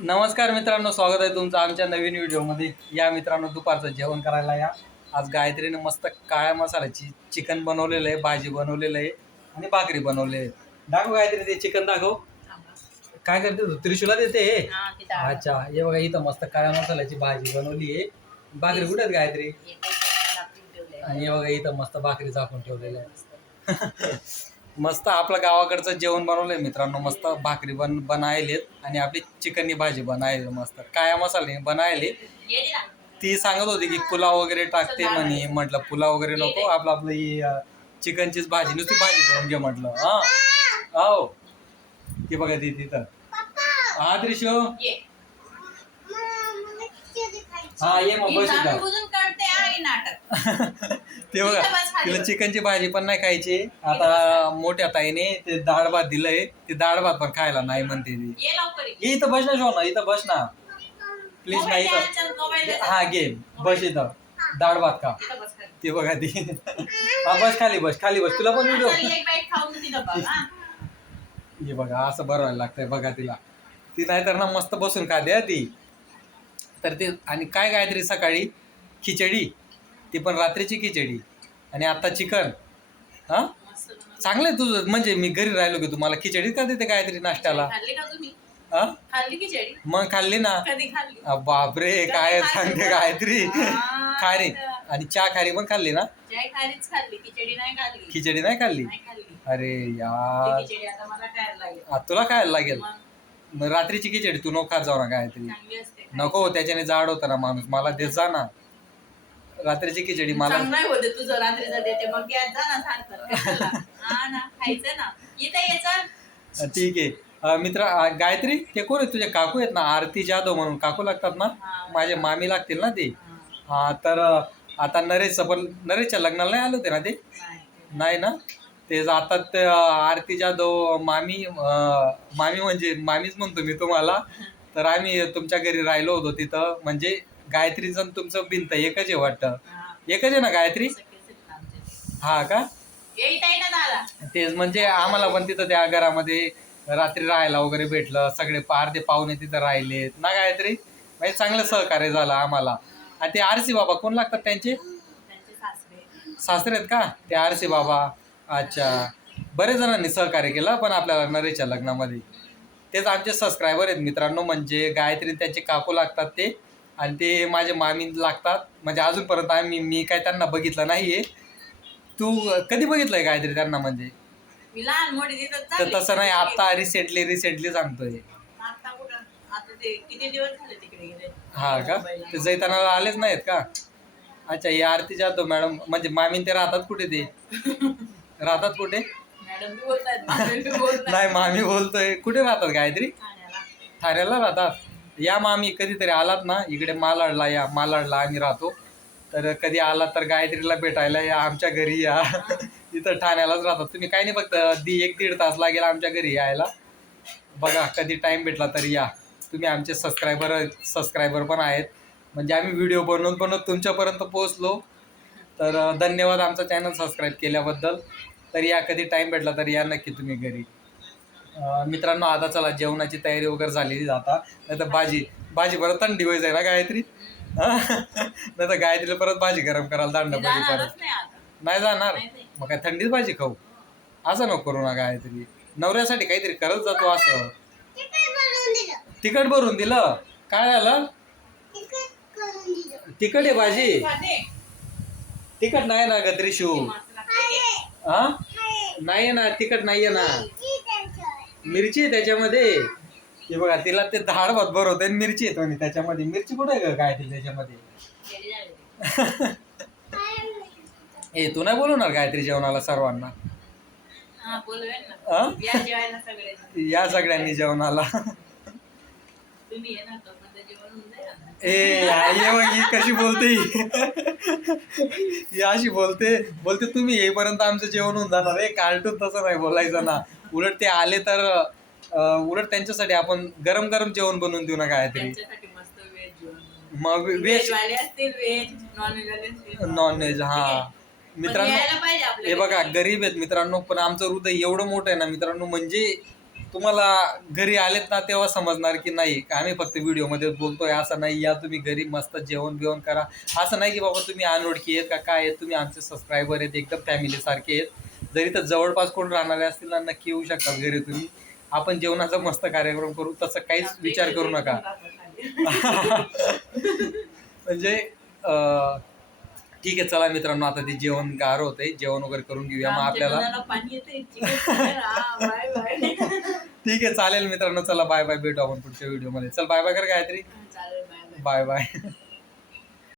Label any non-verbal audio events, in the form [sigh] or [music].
नमस्कार मित्रांनो स्वागत आहे तुमचं आमच्या नवीन व्हिडिओमध्ये या मित्रांनो दुपारचं जेवण करायला या आज गायत्रीने मस्त काळ्या मसाल्याची चिकन बनवलेलं आहे भाजी बनवलेलं आहे आणि भाकरी बनवली आहे दाखव गायत्री ते चिकन दाखव काय करते तू त्रिशूला देते हे? अच्छा हे बघा इथं मस्त काळ्या मसाल्याची भाजी बनवली आहे भाकरी कुठे आहेत गायत्री आणि हे बघा इथं मस्त भाकरी झाकून ठेवलेलं आहे मस्त आपलं गावाकडचं जेवण बनवलंय मित्रांनो मस्त भाकरी बन बनायलेत आणि आपली चिकननी भाजी बनायली मस्त. काळ्या मसाले बनायले. ती सांगत होती की पुलाव वगैरे टाकते म्हणे म्हटलं पुलाव वगैरे नको आपलं आपलं ही चिकनचीच भाजी नुसती भाजी करून घे म्हटलं. हा. हो. ती बघा ती तिथं. हा दृश्य हा ये मग बस [laughs] ते बघा. तिला चिकनची भाजी पण नाही खायची. आता मोठ्या ताईने ते डाळ भात दिलंय. ते डाळ भात पण खायला नाही म्हणते ती. ये इथं बस ना शोना इथं बस ना. प्लीज नाही इथं. हा घे. बस इथं. डाळ भात खा. ते बघा ती. हा बस खाली बस खाली बस. तुला पण व्हिडिओ हे बघा असं बरं व्हायला लागतंय बघा तिला. ती नाहीतर ना मस्त बसून खाते हा ती. तर ते आणि काय गायत्री सकाळी? खिचडी. ती पण रात्रीची खिचडी. आणि आता चिकन? हा? चांगलं आहे तुझं. म्हणजे मी घरी राहिलो की तुम्हाला खिचडी का देते गायत्री नाश्त्याला? खाल्ली का तुम्ही? हा? खाल्ली खिचडी? मग खाल्ली ना? कधी खाल्ली? अ, बापरे काय सांगते गायत्री. हा, खारी. आणि चहा खारी पण खाल्ली ना? खाल्ली. खिचडी नाही खाल्ली. खिचडी नाही खाल्ली? नाही खाल्ली. अरे यार. खिचडी आता मला खायला लागेल. आ, तुला खायला लागेल? मग? मग रात्रीची खिचडी तू नको खात जाऊ ना गायत्री. चांगली असते. नको त्याच्याने जाड होतं ना माणूस. मला देत जा ना. रात्रीची खिचडी मला चांगलं होते तुझं रात्रीचं देते मग जा ना सारखं कशाला? हा ना खायचं ना. इथं यायचं अ, ठीक आहे. अ, मित्र अ, गायत्री ते कोण आहेत? तुझे काकू आहेत ना? आरती जाधव म्हणून. काकू लागतात ना? हा. माझे मामी लागतील ना ते? हा. तर अ, आता नरेशचं पण नरेशच्या लग्नाला नाही आले होते ना ते? नाही ना? ते जातात ते, अ, आरती जाधव मामी अ, मामी म्हणजे मामीच म्हणतो मी तुम्हाला. तर आम्ही तुमच्या घरी राहिलो होतो तिथं. म्हणजे गायत्रीचं आणि तुमचं भिंत एकच आहे वाटतं. एकच आहे ना गायत्री? हा का? येत आहे ना दादा. तेच म्हणजे आम्हाला पण तिथं त्या घरामध्ये रात्री राहायला वगैरे भेटलं सगळे पार ते पाहुणे तिथं राहिलेत. ना गायत्री? म्हणजे चांगलं सहकार्य झालं आम्हाला. आणि ते आरसी बाबा कोण लागतात त्यांचे? सासरे. आहेत का? ते आरसी बाबा. अच्छा. बरेच जणांनी सहकार्य केलं पण आपल्याला नरेच्या लग्नामध्ये. तेच आमचे सबस्क्रायबर आहेत मित्रांनो म्हणजे गायत्री त्यांचे काकू लागतात ते. आणि ते माझे मामी लागतात. म्हणजे अजूनपर्यंत आम्ही मी काय त्यांना बघितलं नाहीये. तू कधी बघितलंय गायत्री त्यांना म्हणजे? मी लहान मोठी तिथं तर चालली. तसं नाही आता रिसेंटली रिसेंटली सांगतोय. आता कुठं? आता ते किती दिवस झाले तिकडे गेले? हा का? ते जैतानाला आलेच नाहीत का? अच्छा हे आरती जातो मॅडम. म्हणजे मामीन ते राहतात कुठे ते? राहतात कुठे? मॅडम बी बोलतायत मामी बी बोलतायत. [laughs] नाही मामी बोलतोय. कुठे राहतात गायत्री ठाण्याला. ठाण्याला राहतात? या मामी कधीतरी आलात ना इकडे मालाडला या मालाडला आम्ही राहतो. तर कधी आला तर गायत्रीला भेटायला या आमच्या घरी या. [laughs] इथं ठाण्यालाच राहतात. तुम्ही काही नाही फक्त दी एक दीड तास लागेल आमच्या घरी यायला. बघा कधी टाईम भेटला तर या. तुम्ही आमचे सबस्क्रायबर सबस्क्रायबर पण आहेत. म्हणजे आम्ही व्हिडिओ बनवून बनवून तुमच्यापर्यंत पोहोचलो. तर धन्यवाद आमचा चॅनल सबस्क्राईब केल्याबद्दल. तर या कधी टाईम भेटला तर या नक्की तुम्ही घरी. मित्रांनो आता चला जेवणाची तयारी वगैरे झालेली जाता नाही तर भाजी भाजी परत थंडी व्हायचं आहे ना गायत्री. नाही तर गायत्रीला परत भाजी गरम करायला दांड पडली परत. नाही जाणार. मग काय थंडीच भाजी खाऊ? असं नको करू ना गायत्री. नवऱ्यासाठी काहीतरी करत जातो असं. तिखट भरून दिलं. काय आलं तिखट आहे भाजी. तिखट नाही ना गत्री शिव मस्त लागते. हा नाही ना तिखट नाहीये ना. मिरची आहे त्याच्यामध्ये. हे बघा तिला ते धाड भात भरवते आणि मिरची येतो आणि त्याच्यामध्ये. मिरची कुठे आहे ग? काय ती त्याच्यामध्ये. [laughs] ए तू नाही बोलवणार गायत्री जेवणाला सर्वांना? हा हा? या या सगळ्यांनी जेवणाला. ये. ए आई बघ ही कशी बोलते. ही अशी बोलते. बोलते तुम्ही येईपर्यंत आमचं जेवण होऊन जाणार. आहे कार्टून तसं नाही बोलायचं ना. उलट ते आले तर अं, उलट त्यांच्यासाठी आपण गरम गरम जेवण बनवून देऊ ना काहीतरी. त्यांच्यासाठी मस्त व्हेज जेवण मग व्हेज वेज वाले असतील व्हेज नॉन व्हेज वाले असतील. नॉन व्हेज हा मित्रांनो पाहिजे हे आपल्याला बघा गरीब आहेत मित्रांनो पण आमचं हृदय एवढं मोठं आहे ना मित्रांनो म्हणजे तुम्हाला घरी आलेत ना तेव्हा समजणार की नाही का आम्ही फक्त व्हिडिओमध्ये बोलतोय असं नाही या तुम्ही घरी मस्त जेवण बिवण करा. असं नाही की बाबा तुम्ही अनोळखी आहेत का काय आहेत तुम्ही आमचे सबस्क्रायबर आहेत एकदम फॅमिली सारखे आहेत. जरी तर जवळपास कोण राहणारे असतील ना नक्की येऊ शकतात घरी तुम्ही. आपण जेवणाचा मस्त कार्यक्रम करू तसं काहीच विचार करू नका. म्हणजे ठीक आहे चला मित्रांनो आता ते जेवण गार होतंय. जेवण वगैरे करून घेऊया. मग आपल्याला ठीक आहे चालेल मित्रांनो. चला बाय बाय. भेटू आपण पुढच्या व्हिडिओमध्ये. चल बाय बाय कर गायत्री. बाय. Bye bye.